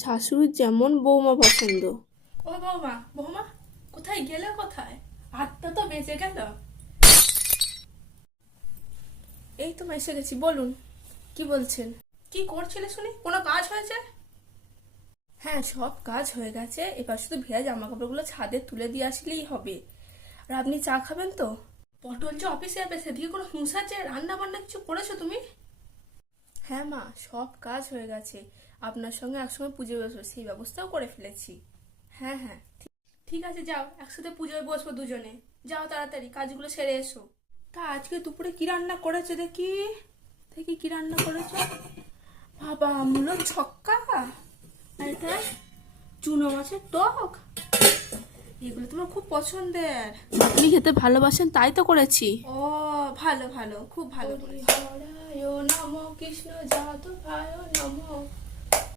শাশুড়ির যেমন বৌমা পছন্দ। ও বৌমা, বৌমা কোথায় গেলে? কোথায়? 8টা তো বেজে গেল। এই তো এসে গেছি, বলুন কি বলছেন? কি করছিলে শুনি? কোনো কাজ হয়েছে? হ্যাঁ, সব কাজ হয়ে গেছে, এবার শুধু ভেজা জামা কাপড়গুলো ছাদে তুলে দিয়ে আসলেই হবে। আর আপনি চা খাবেন তো? পটল যে অফিসে যাবে সেদিকে কোনো হুঁশ আছে? রান্না বান্না কিছু করেছো তুমি? হ্যাঁ মা, সব কাজ হয়ে গেছে। আপনার সঙ্গে একসঙ্গে পুজো বসবো সেই ব্যবস্থাও করে ফেলেছি। হ্যাঁ হ্যাঁ, ঠিক আছে, যাও একসাথে পুজোয় বসবো দুজনে। যাও তাড়াতাড়ি কাজগুলো সেরে এসো। তা আজকে দুপুরে কি রান্না করেছে দেখি? দেখি কি রান্না করেছো? বাবা, মূলো ছক্কা। আর এটা চুনো মাছের টক। এগুলো তোমার খুব পছন্দের। আপনি খেতে ভালোবাসেন তাই তো করেছি। ও, ভালো ভালো, খুব ভালো করেছো। হরি হরায় নমঃ, কৃষ্ণ জাত ভায় নমঃ।